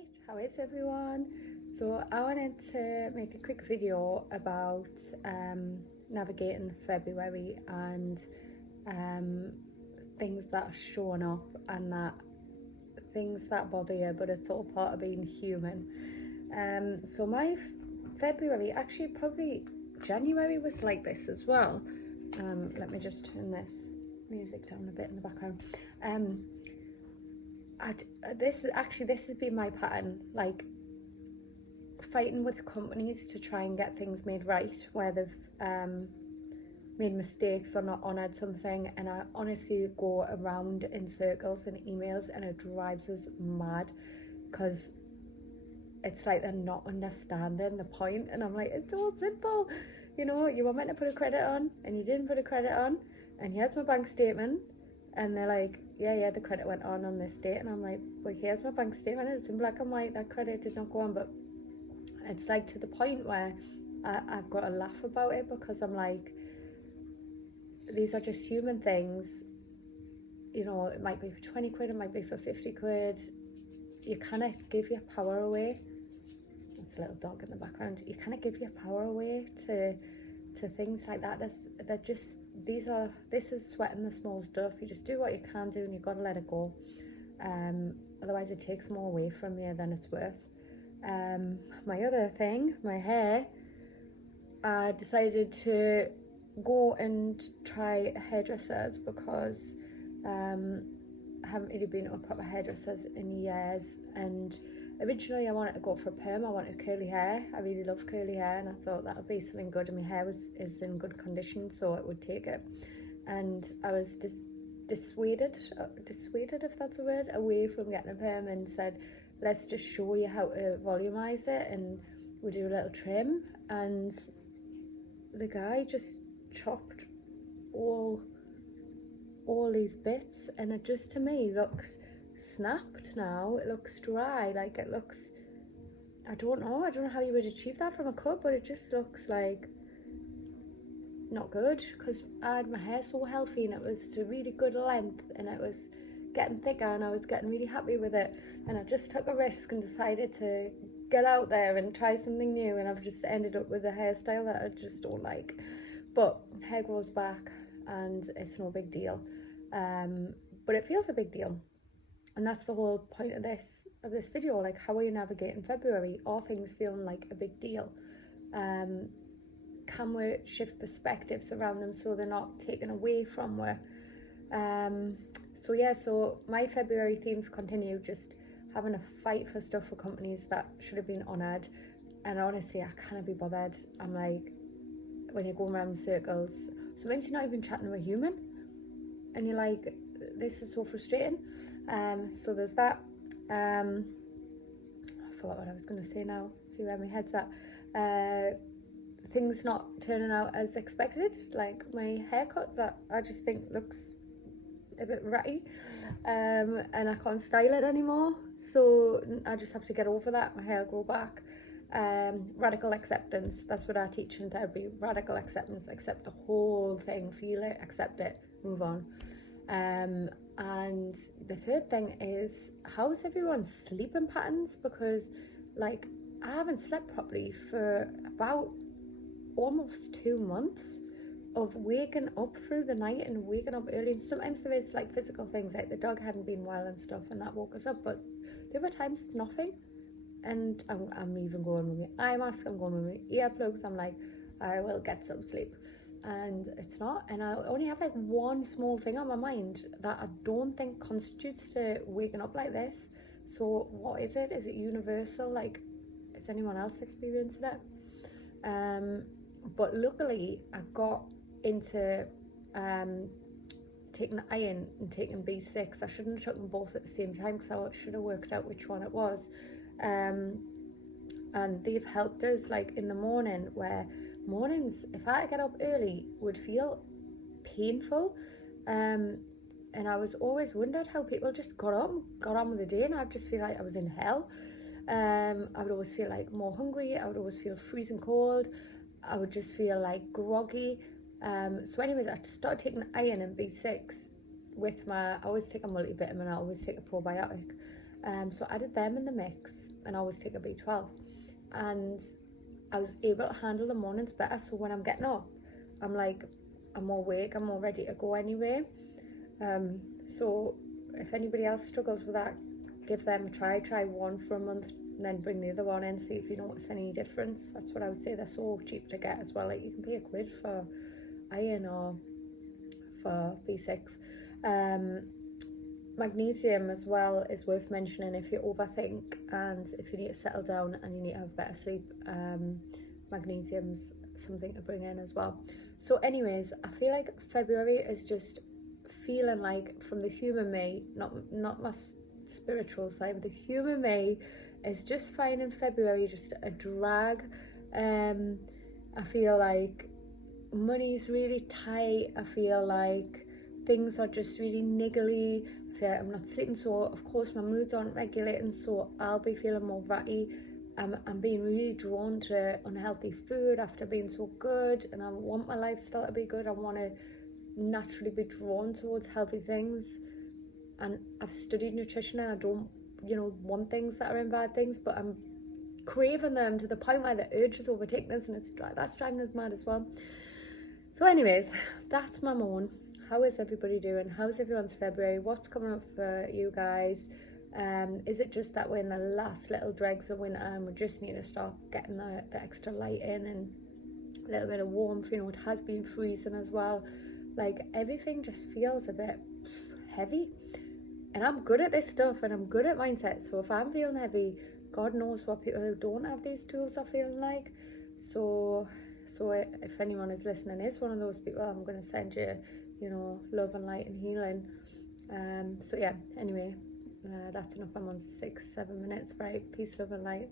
Right, how is everyone? So I wanted to make a quick video about navigating February and um, things that are showing up and that things that bother you, but it's all part of being human. So my February, actually probably January was like this as well. Let me just turn this music down a bit in the background. This has been my pattern, like fighting with companies to try and get things made right where they've made mistakes or not honoured something, and I honestly go around in circles in emails and it drives us mad because it's like they're not understanding the point, and I'm like, it's all simple, you know, you were meant to put a credit on and you didn't put a credit on, and here's my bank statement. And they're like, yeah, the credit went on this date. And I'm like, well, here's my bank statement, it's in black and white, that credit did not go on. But it's like to the point where I've got to laugh about it, because I'm like, these are just human things, you know. It might be for 20 quid, it might be for 50 quid. You kind of give your power away. That's a little dog in the background. You kind of give your power away to things like that. This is sweating the small stuff. You just do what you can do and you've got to let it go. Otherwise it takes more away from you than it's worth. My other thing, my hair, I decided to go and try hairdressers because I haven't really been to a proper hairdressers in years, and originally I wanted to go for a perm. I wanted curly hair. I really love curly hair, and I thought that would be something good, and my hair is in good condition, so it would take it. And I was dissuaded if that's a word, away from getting a perm, and said, let's just show you how to volumize it, and we'll do a little trim. And the guy just chopped all these bits, and it just, to me, looks snapped now. It looks dry, like it looks, I don't know how you would achieve that from a cut, but it just looks like not good, because I had my hair so healthy and it was to really good length and it was getting thicker and I was getting really happy with it, and I just took a risk and decided to get out there and try something new, and I've just ended up with a hairstyle that I just don't like. But hair grows back and it's no big deal, but it feels a big deal. And that's the whole point of this video. Like, how are you navigating February? Are things feeling like a big deal? Can we shift perspectives around them so they're not taken away from we? So my February themes continue, just having a fight for stuff for companies that should have been honoured. And honestly, I can't be bothered. I'm like, when you're going around in circles, sometimes you're not even chatting to a human, and you're like, this is so frustrating. So there's that. I forgot what I was going to say now. See where my head's at. Things not turning out as expected, like my haircut that I just think looks a bit ratty, and I can't style it anymore, so I just have to get over that. My hair will grow back. Radical acceptance, that's what I teach in therapy. Radical acceptance, accept the whole thing, feel it, accept it, move on. And the third thing is, how's everyone's sleeping patterns? Because like, I haven't slept properly for about almost 2 months of waking up through the night and waking up early. And sometimes there is like physical things, like the dog hadn't been well and stuff, and that woke us up, but there were times it's nothing. And I'm even going with my eye mask, I'm going with my earplugs, I'm like, I will get some sleep, and it's not. And I only have like one small thing on my mind that I don't think constitutes to waking up like this. So what is it? Is it universal? Like, is anyone else experiencing it? But luckily I got into taking iron and taking B6. I shouldn't have taken them both at the same time, because I should have worked out which one it was. And they've helped us, like in the morning, where mornings, if I get up early, would feel painful. And I was always wondered how people just got on with the day, and I'd just feel like I was in hell. I would always feel like more hungry, I would always feel freezing cold, I would just feel like groggy. So anyways, I started taking iron and B6 with my, I always take a multivitamin, I always take a probiotic. So I added them in the mix, and I always take a B12, and I was able to handle the mornings better. So when I'm getting up, I'm like, I'm more awake, I'm more ready to go anyway. So if anybody else struggles with that, give them a try one for a month and then bring the other one in, see if you notice any difference. That's what I would say. They're so cheap to get as well. Like, you can pay £1 for iron or for B6. Magnesium as well is worth mentioning if you overthink and if you need to settle down and you need to have better sleep. Magnesium's something to bring in as well. So anyways, I feel like February is just feeling like, from the human me, not my spiritual side, but the human me is just finding February just a drag. I feel like money's really tight. I feel like things are just really niggly. I feel like I'm not sleeping, so of course my moods aren't regulating, so I'll be feeling more ratty. I'm being really drawn to unhealthy food after being so good, and I want my lifestyle to be good. I want to naturally be drawn towards healthy things, and I've studied nutrition, and I don't, want things that are in bad things, but I'm craving them to the point where the urge is overtaking us, and that's driving us mad as well. So anyways, that's my moan. How is everybody doing? How's everyone's February? What's coming up for you guys? Is it just that we're in the last little dregs of winter and we just need to start getting the extra light in and a little bit of warmth? It has been freezing as well. Like, everything just feels a bit heavy, and I'm good at this stuff and I'm good at mindset. So if I'm feeling heavy, God knows what people who don't have these tools are feeling like. So if anyone is listening is one of those people, I'm going to send you, love and light and healing. So yeah, anyway, that's enough. I'm on 6-7 minutes. Right, peace, love and light.